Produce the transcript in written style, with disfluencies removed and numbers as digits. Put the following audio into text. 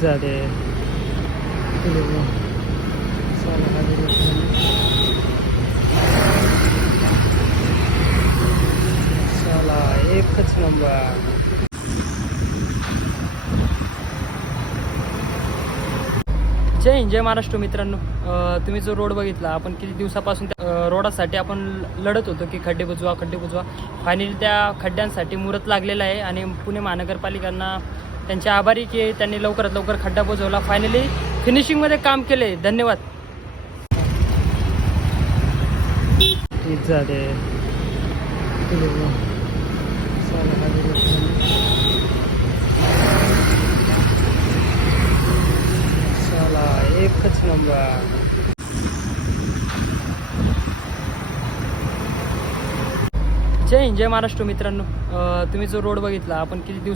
जाते चला एकच नंबर. जय हिंद जय महाराष्ट्र मित्रांनो. तुम्ही जो रोड बघितला, आपण किती दिवसापासून त्या रोडासाठी आपण लढत होतो की खड्डे बुजवा खड्डे बुजवा. फायनली त्या खड्ड्यांसाठी मुहूर्त लागलेला आहे आणि पुणे महानगरपालिकांना त्यांचे आभारी की त्यांनी लवकरात लवकर खड्डा बुजवला. फायनली फिनिशिंगमध्ये काम केले. धन्यवाद. जाते चला एकच नंबर. जय हिंद जय महाराष्ट्र मित्रांनो. तुम्ही जो रोड बघितला, आपण किती दिवसा